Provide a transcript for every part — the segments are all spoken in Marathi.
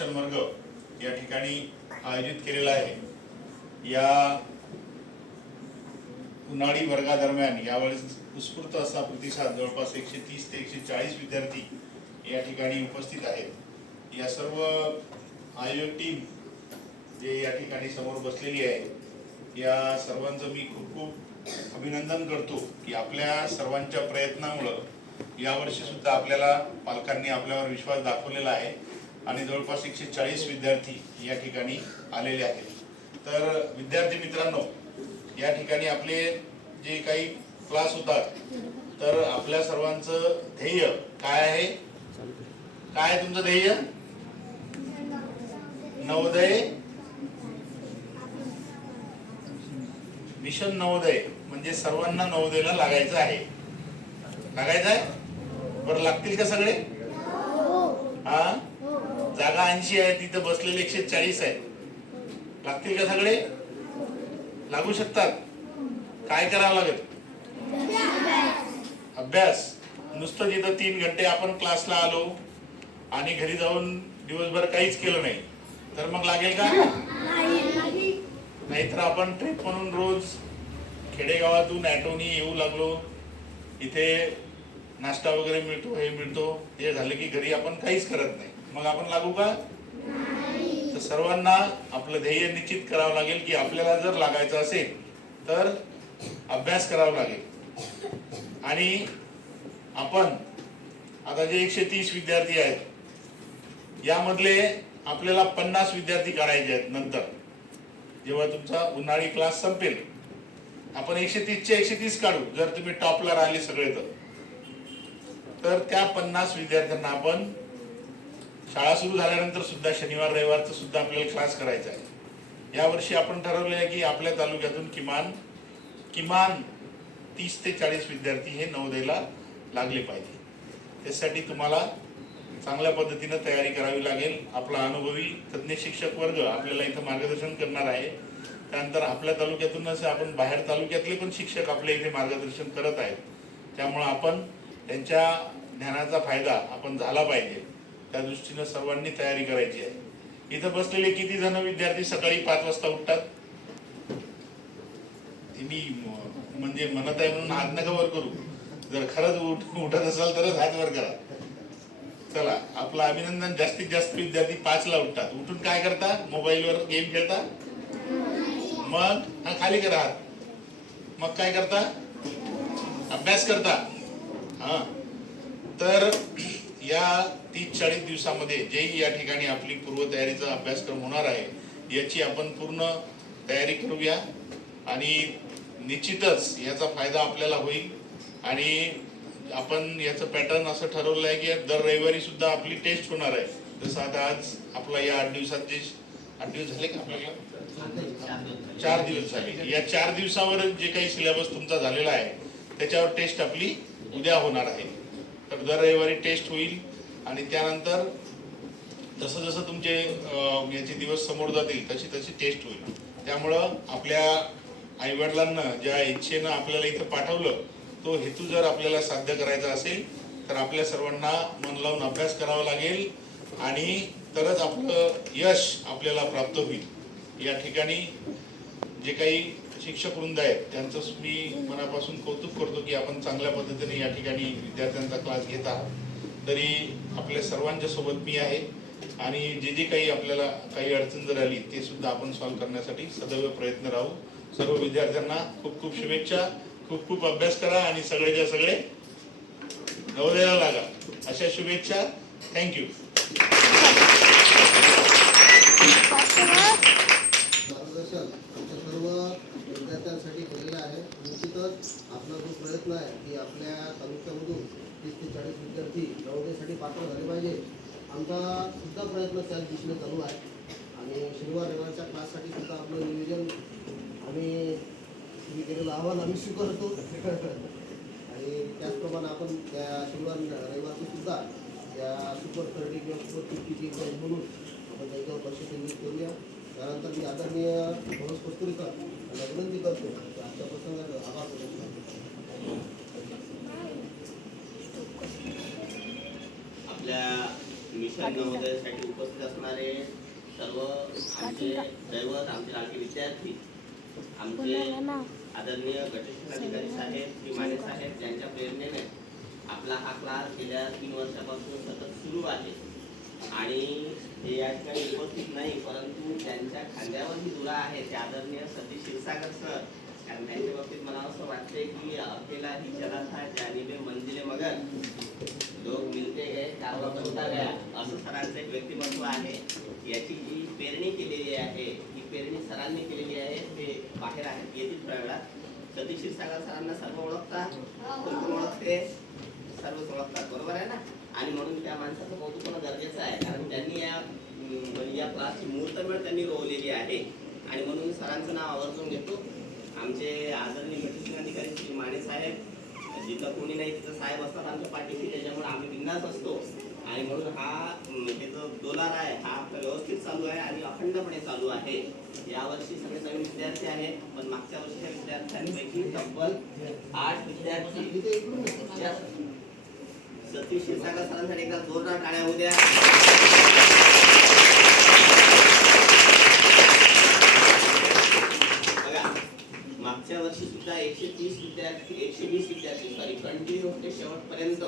मिशन वर्ग या ठिकाणी आयोजित केलेला आहे। या उन्हाळी वर्गादरम्यान यावेळेस उत्स्फूर्त असा प्रतिसाद जवळपास 130 ते 140 विद्यार्थी या ठिकाणी उपस्थित आहेत। या सर्व आयोजक टीम जे या ठिकाणी समोर बसलेली आहे, या सर्वांचं मी खूप खूप अभिनंदन करतो की आपल्या सर्वांच्या प्रयत्नामुळे यावर्षी सुद्धा आपल्याला पालकांनी आपल्यावर विश्वास दाखवलेला आहे आणि जवळपास 140 विद्यार्थी या ठिकाणी आलेले आहेत। तर विद्यार्थी मित्रांनो, या ठिकाणी आपले जे काही क्लास होतात, तर आपल्या सर्वांचं ध्येय काय आहे? काय आहे तुमचं ध्येय? नवोदय मिशन नवोदय म्हणजे सर्वांना नवोदयला लागायचं आहे। लागायचं आहे? बरं, लागतील का सगळे? हा, जागा 80 आहे, तिथं बसलेले 140 आहेत। लागतील का सगळे? लागू शकतात? काय करावं लागेल? अभ्यास। नुसतं तिथं 3 घंटे आपण क्लासला आलो आणि घरी जाऊन दिवसभर काहीच केलं नाही तर मग लागेल का? नाहीतर आपण ट्रिप म्हणून रोज खेडेगावातून ॲटोनी येऊ लागलो, इथे नाश्ता वगैरे मिळतो, हे मिळतो, हे झालं की घरी आपण काहीच करत नाही, मग आपण लागू का? तर सर्वांना आपलं ध्येय निश्चित करावं लागेल की आपल्याला जर लागायचं असेल तर अभ्यास करावा लागेल। आणि आपण आता जे 130 विद्यार्थी आहेत, यामधले आपल्याला 50 विद्यार्थी काढायचे आहेत। नंतर जेव्हा तुमचा उन्हाळी क्लास संपेल, आपण 130 चे 130 काढू, जर तुम्ही टॉपला राहिले सगळे तर त्या 50 विद्यार्थ्यांना आपण शाळा सुरू झाल्यानंतर सुद्धा शनिवार रविवारचं सुद्धा आपल्याला क्लास करायचा आहे। यावर्षी आपण ठरवले आहे की आपल्या तालुक्यातून किमान 30 ते 40 विद्यार्थी हे नवोदयला लागले पाहिजे। त्यासाठी तुम्हाला चांगल्या पद्धतीने तयारी करावी लागेल। आपला अनुभवी तज्ञ शिक्षक वर्ग आपल्याला इथं मार्गदर्शन करणार आहे। त्यानंतर आपल्या तालुक्यातूनच आपण बाहेर तालुक्यातले पण शिक्षक आपल्या इथे मार्गदर्शन करत आहेत। त्यामुळे आपण त्यांच्या ज्ञानाचा फायदा आपण झाला पाहिजे, त्या दृष्टीने सर्वांनी तयारी करायची आहे। इथं बसलेले किती जण विद्यार्थी सकाळी 5 वाजता उठतात? मी म्हणजे म्हणत आहे म्हणून हात नका वर करू, जर खरंच उठत असाल तरच हात वर करा। चला, आपलं अभिनंदन। जास्तीत जास्त विद्यार्थी 5 ला उठतात। उठून काय करता? मोबाईलवर गेम खेळता? मग हा खाली करा हात। मग काय करता? अभ्यास करता। हा, तर या 30-40 दिवसामध्ये जे या ठिकाणी आपली पूर्वतयारीचा अभ्यासक्रम होणार आहे, याची आपण पूर्ण तयारी करूया आणि निश्चितच याचा फायदा आपल्याला होईल। आणि आपण याचं पॅटर्न असं ठरवलं आहे की दर रविवारी सुद्धा आपली टेस्ट होणार आहे। जसं आता आज आपला या 8 दिवसात जे 8 दिवस झाले का आपल्याला? 4 दिवस झाले। या 4 दिवसावर जे काही सिलेबस तुमचा झालेला आहे त्याच्यावर टेस्ट आपली उद्या होणार आहे। तर दर रविवारी टेस्ट होईल आणि त्यानंतर जसं जसं तुमचे याचे दिवस समोर जातील तशी तशी टेस्ट होईल। त्यामुळं आपल्या आईवडिलांना ज्या इच्छेनं आपल्याला इथं पाठवलं, तो हेतू जर आपल्याला साध्य करायचा असेल तर आपल्या सर्वांना मन लावून अभ्यास करावा लागेल आणि तरच आपलं यश आपल्याला प्राप्त होईल। या ठिकाणी जे काही शिक्षक वृंद आहेत त्यांचं मी मनापासून कौतुक करतो की आपण चांगल्या पद्धतीने या ठिकाणी विद्यार्थ्यांचा क्लास घेत आहात। तरी आपल्या सर्वांच्या सोबत मी आहे आणि जे जे काही आपल्याला काही अडचण जर आली ते सुद्धा आपण सॉल्व्ह करण्यासाठी सदैव प्रयत्न राहू। सर्व विद्यार्थ्यांना खूप खूप शुभेच्छा। खूप खूप अभ्यास करा आणि सगळेच्या सगळे नवोदयाला लागा, अशा शुभेच्छा। थँक्यू। मार्गदर्शन आमच्या सर्व विद्यार्थ्यांसाठी केलेलं आहे। निश्चितच आपला जो प्रयत्न आहे की आपल्या तालुक्यामधून 30 ते 40 विद्यार्थी नवोदयसाठी पात्र झाले पाहिजे, आमचा सुद्धा प्रयत्न त्याच दिशेने चालू आहे। आणि शनिवार रविवारच्या क्लाससाठी सुद्धा आपलं नियोजन आम्ही तुम्ही केलेलं आव्हान आम्ही स्वीकारतो आणि त्याचप्रमाणे आपण त्या शनिवार रविवारची सुद्धा या सुपर 30 किंवा सुपर 50ची म्हणून आपण त्याच्यावर लक्ष केंद्रित करूया। त्यानंतर मी आदरणीय मनोज कस्तुरीकर यांना विनंती करतो की आजच्या प्रसंगाचा आभार व्यक्त करतो। आपल्या मिशन नवोदयासाठी उपस्थित असणारे आमचे दैवत, आमचे लाडके विद्यार्थी, आमचे आदरणीय गटशिक्षण अधिकारी साहेब श्री माने साहेब, ज्यांच्या प्रेरणेने आपला हा क्लास गेल्या 3 वर्षापासून सतत सुरू आहे. आणि हे या ठिकाणी उपस्थित नाही, परंतु त्यांच्या खांद्यावर ही धुरा आहे ते आदरणीय सतीश क्षीरसागर सर. कारण त्यांच्या बाबतीत मला असं वाटतंय की अकेला ही चला था जानी में मंजिले मगर लोग मिलते गए कारवा होता गया, असं सरांचं एक व्यक्तिमत्व आहे. याची जी पेरणी केलेली आहे, ही पेरणी सरांनी केलेली आहे. ते बाहेर आहेत, येतील थोड्या वेळात. सतीश क्षीरसागर सरांना सर्व ओळखतात, कोण ओळखते? सर्वच ओळखतात, बरोबर आहे ना? आणि म्हणून त्या माणसाचं कौतुक होणं गरजेचं आहे, कारण त्यांनी या क्लासची मुहूर्तमेढ त्यांनी रोवलेली आहे. आणि म्हणून सरांचं नाव आवर्जून घेतो. आमचे आदरणीय गटशिक्षण अधिकारी श्री माने साहेब, जिथं कोणी नाही तिथं साहेब असतात आमच्या पाठीशी, त्याच्यामुळे आम्ही बिंदास असतो. आणि म्हणून हे जो डोलार आहे हा आपला व्यवस्थित चालू आहे आणि अखंडपणे चालू आहे. यावर्षी सगळे नवीन विद्यार्थी आहेत, पण मागच्या वर्षीच्या विद्यार्थ्यांपैकी तब्बल 8 विद्यार्थी. सतीश क्षीरसागर सरांसाठी एकदा जोरदार टाळ्या होऊ द्या. बघा, मागच्या वर्षी सुद्धा 120 विद्यार्थी कंटिन्यू होते शेवटपर्यंत.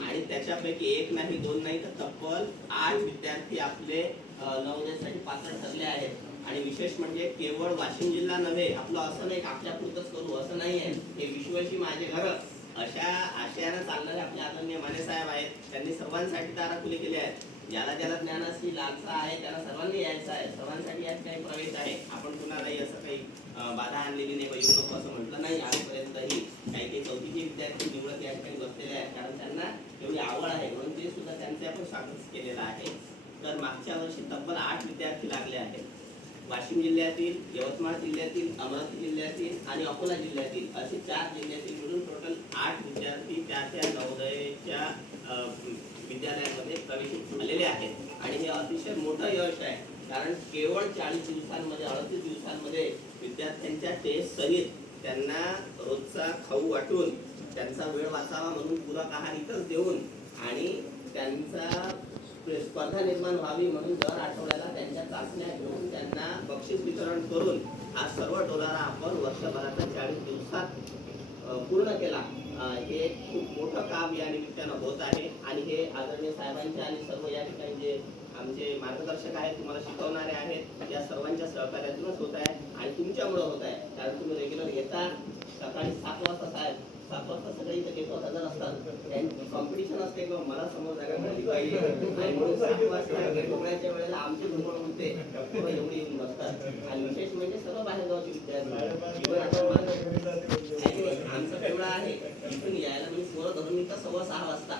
आणि त्याच्यापैकी 1 नाही 2 नाही तर तब्बल 8 विद्यार्थी आपले नवोदयासाठी पात्र ठरले आहेत. आणि विशेष म्हणजे केवळ वाशिम जिल्हा नव्हे, आपलं असं नाही आपल्या पुरतच करू असं नाही आहे, हे विश्वाची माझे घर अशा आशयानं चालणारे आपले आदरणीय माने साहेब आहेत. त्यांनी सर्वांसाठी दारा खुले केले आहेत. ज्याला ज्याला ज्ञानाची लालसा आहे त्यांना सर्वांनी यायचं आहे, सर्वांसाठी यात काही प्रवेश आहे. आपण कुणालाही असं काही बाधा आणलेली नाही, येऊ नको असं म्हटलं नाही. आजपर्यंतही काही चौथीचे विद्यार्थी निवडत या ठिकाणी बसलेले आहेत, कारण त्यांना एवढी आवड आहे, म्हणून ते सुद्धा त्यांचे आपण स्वागत केलेलं आहे. तर मागच्या वर्षी तब्बल 8 विद्यार्थी लागले आहेत. वाशिम जिल्ह्यातील, यवतमाळ जिल्ह्यातील, अमरावती जिल्ह्यातील आणि अकोला जिल्ह्यातील असे 4 जिल्ह्यातील मिळून टोटल 8 विद्यार्थी त्या नवोदयाच्या विद्यालयामध्ये प्रवेशित झालेले आहेत. आणि हे अतिशय मोठं यश आहे, कारण केवळ 40 दिवसांमध्ये 38 दिवसांमध्ये विद्यार्थ्यांच्या टेस्ट सहित त्यांना रोजचा खाऊ वाटून, त्यांचा वेळ वाचावा म्हणून पूरक आहार इथंच देऊन आणि त्यांचा स्पर्धा निर्माण व्हावी म्हणून दर आठवड्याला त्यांच्या चाचण्या घेऊन त्यांना बक्षीस वितरण करून हा सर्व डोलारा आपण वर्षभराच्या 40 दिवसात पूर्ण केला. हे खूप मोठं काम या निमित्तानं होत आहे. आणि हे आदरणीय साहेबांचे आणि सर्व या ठिकाणी जे आमचे मार्गदर्शक आहेत, तुम्हाला शिकवणारे आहेत, या सर्वांच्या सहकार्यातूनच होत आहे. आणि तुमच्यामुळे होत आहे, कारण तुम्ही रेग्युलर येता. सकाळी 7 वाजता साहेब 7 वाजता सगळे इथे गेट हजर असतात. त्यांची कॉम्पिटिशन असते किंवा मला समोर जागा मिळाली पाहिजे, आणि म्हणून 7 वाजता गेट उघडायच्या वेळेला आमची धुळवड उडते, एवढी येऊन बसतात. आणि विशेष म्हणजे सर्व बाहेरगावचे विद्यार्थी आमचं तेवढं आहे. इथून यायला मी पोरं धरून इथं 6:15 वाजता,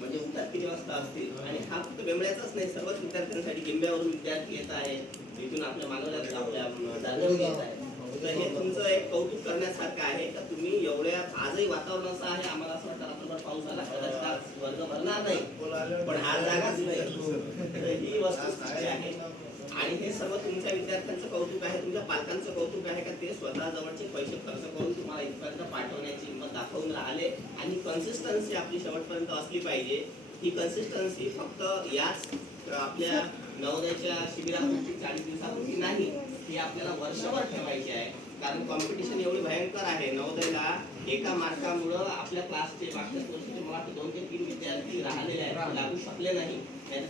म्हणजे उठतात किती वाजता असतील. आणि हा फक्त बेंबळ्याचाच नाही, सर्वच विद्यार्थ्यांसाठी गिंब्यावरून विद्यार्थी येत आहेत, इथून आपल्या मानवल्यात आपल्या दादरवरून येत आहेत. तर हे तुमचं एक कौतुक करण्यासारखं आहे का तुम्ही एवढ्या, आजही वातावरण असं आहे, आम्हाला असं वाटतं रात्रभर पाऊस आला कदाचित वर्ग भरणार नाही, पण आज जागाच नाही. तर ही वस्तुस्थिती आहे. आणि हे सर्व तुमच्या विद्यार्थ्यांचं कौतुक आहे, तुमच्या पालकांचं कौतुक आहे का ते स्वतः जवळचे पैसे खर्च करून तुम्हाला इथपर्यंत पाठवण्याची हिंमत दाखवून राहिले. आणि कन्सिस्टन्सी आपली शेवटपर्यंत असली पाहिजे. ही कन्सिस्टन्सी फक्त याच आपल्या नवोदयाच्या शिबिरापुरती 40 दिवसापुरती नाही, ही आपल्याला वर्षभर ठेवायची आहे. कारण कॉम्पिटिशन एवढी भयंकर आहे नवोदयला. एका मार्कामुळं आपल्या क्लासचे मागच्या वर्षीचे मला 2 ते 3 विद्यार्थी राहिलेले आहेत, लागू शकले नाही,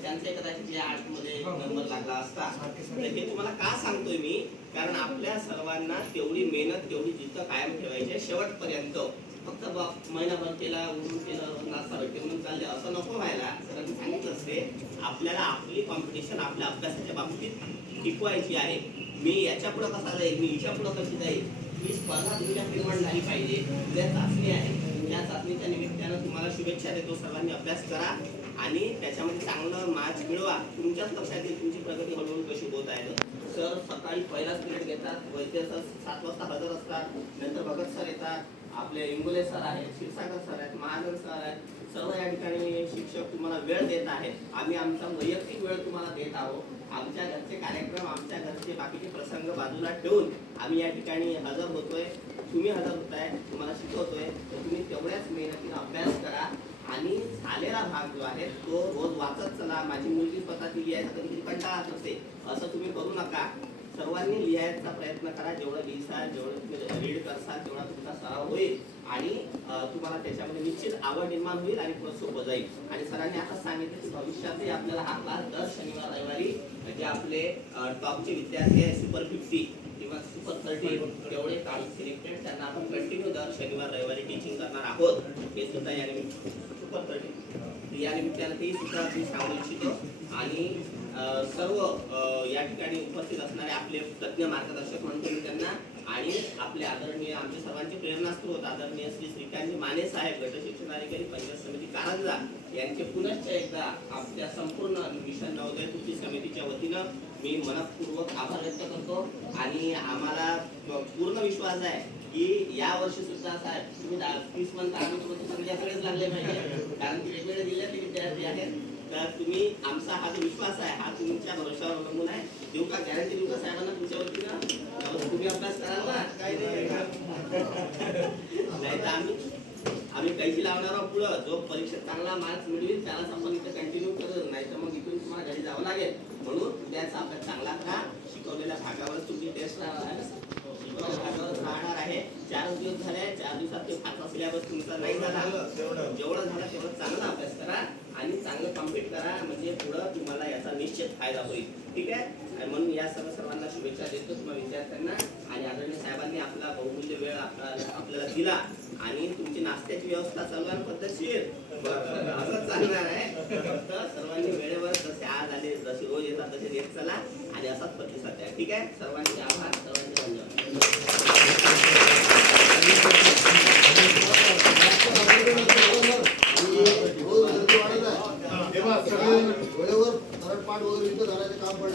त्यांचे कदाचित या 8 मध्ये नंबर लागला असता. तर हे तुम्हाला का सांगतोय मी, कारण आपल्या सर्वांना तेवढी मेहनत, तेवढी जिद्द कायम ठेवायची आहे शेवटपर्यंत. फक्त महिनाभर केला, उडून केलं, नाश्ता भेटते म्हणून चालले असं नको व्हायला. सरांनी सांगितलं असते, आपल्याला आपली कॉम्पिटिशन आपल्या अभ्यासाच्या बाबतीत टिकवायची आहे. मी याच्या पुढं कसा जाईल, मी हिच्या पुढं कशी जाईल, ही स्पर्धा तुमच्या निर्माण झाली पाहिजे. उद्या चाचणी आहे, या चाचणीच्या निमित्तानं तुम्हाला शुभेच्छा देतो. सर्वांनी अभ्यास करा आणि त्याच्यामध्ये चांगलं मार्क्स मिळवा. तुमच्याच लक्षात येईल तुमची प्रगती हळूहळू कशी होत आहे. सर सकाळी पहिलाच पिरियड घेतात, वैद्य सर 7 वाजता हजर असतात, नंतर भगत सर येतात, आपले इंगोले सर आहेत, क्षीरसागर सर आहेत, महाजन सर आहेत, सर्व या ठिकाणी शिक्षक तुम्हाला वेळ देत आहेत. आम्ही आमचा वैयक्तिक वेळ तुम्हाला देत आहोत. आमच्या घरचे कार्यक्रम, आमच्या घरचे बाकीचे प्रसंग बाजूला ठेवून आम्ही या ठिकाणी हजर होतोय. तुम्ही हजर होताय, तुम्हाला शिकवतोय, तर तुम्ही तेवढ्याच मेहनतीने अभ्यास करा. आणि झालेला भाग जो आहे तो रोज वाचत चला. माझी मुलगी स्वतः ती आहे, कधी कंटाळा करते असं तुम्ही करू नका. सर्वांनी लिहायचा प्रयत्न करा. जेवढं लिहिसाल, जेवढं तुम्ही रीड करसाल तेवढा तुमचा सराव होईल आणि तुम्हाला त्याच्यामध्ये निश्चित आवड निर्माण होईल आणि पुढे सोपं जाईल. आणि सरांनी आता सांगितलं की भविष्यातही आपल्याला हा क्लास दर शनिवार रविवारी जे आपले टॉपचे विद्यार्थी आहेत सुपर 50 किंवा सुपर 30 तेवढे काम सिलेक्टेड त्यांना आपण कंटिन्यू दर शनिवार रविवारी टीचिंग करणार आहोत. हे सुद्धा या निमित्त सुपर 30 या निमित्तानं ते सुद्धा मी सांगू इच्छितो. आणि सर्व या ठिकाणी उपस्थित असणारे आपले तज्ञ मार्गदर्शक म्हणतो मी त्यांना आणि आपले आदरणीय आमचे सर्वांचे प्रेरणास्त्रोत आदरणीय श्री श्रीकांतजी माने साहेब गट शिक्षणाधिकारी पंचायत समिती कारंजा यांचे पुनश्च एकदा आपल्या संपूर्ण मिशन नवोदय कृती समितीच्या वतीनं मी मनपूर्वक आभार व्यक्त करतो. आणि आम्हाला पूर्ण विश्वास आहे की या वर्षी सुद्धा साहेब तुम्ही 30 म्हणता आम्ही तुम्हाला सगळ्याकडेच लागले पाहिजे कारण की वेगवेगळ्या जिल्ह्यातले विद्यार्थी आहेत. तर तुम्ही आमचा हा जो विश्वास आहे हा तुमच्या भरोशावर अवलंबून आहे. देऊ का गॅरंटी देऊ का साहेबांना तुमच्या वतीनं तुम्ही अभ्यास कराल ना काय नाही तर आम्ही कैची लावणार आहोत. पुढं जो परीक्षेत चांगला मार्क्स मिळवेल त्यालाच आपण इथे कंटिन्यू करू नाही तर मग इथून तुम्हाला घरी जावं लागेल. म्हणून त्याचा अभ्यास चांगला करा. शिकवलेल्या भागावरच तुमची टेस्ट राहणार आहे. 4 दिवस झाले 4 दिवसात ते फारसा सिलेबस तुमचा नाही झाला. जेवढं झालं तेवढं चांगला अभ्यास करा आणि चांगलं कम्प्लीट करा म्हणजे पुढं तुम्हाला याचा निश्चित फायदा होईल. ठीक आहे. आणि म्हणून या सर्वांना शुभेच्छा देतो तुम्हाला विद्यार्थ्यांना. आणि आदरणीय साहेबांनी आपला बहुमूल्य वेळ आपल्याला दिला आणि तुमची नाश्त्याची व्यवस्था चालू आहे पद्धतशीर असंच चालणार आहे. तर सर्वांनी वेळेवर जसे आज आले जसे रोज येतात तसे येत चला आणि असाच प्रतिसाद द्या. ठीक आहे. सर्वांचे आभार. सर्वांचे वेळेवर पाठ वगैरे झाल्याचे काम पडलं.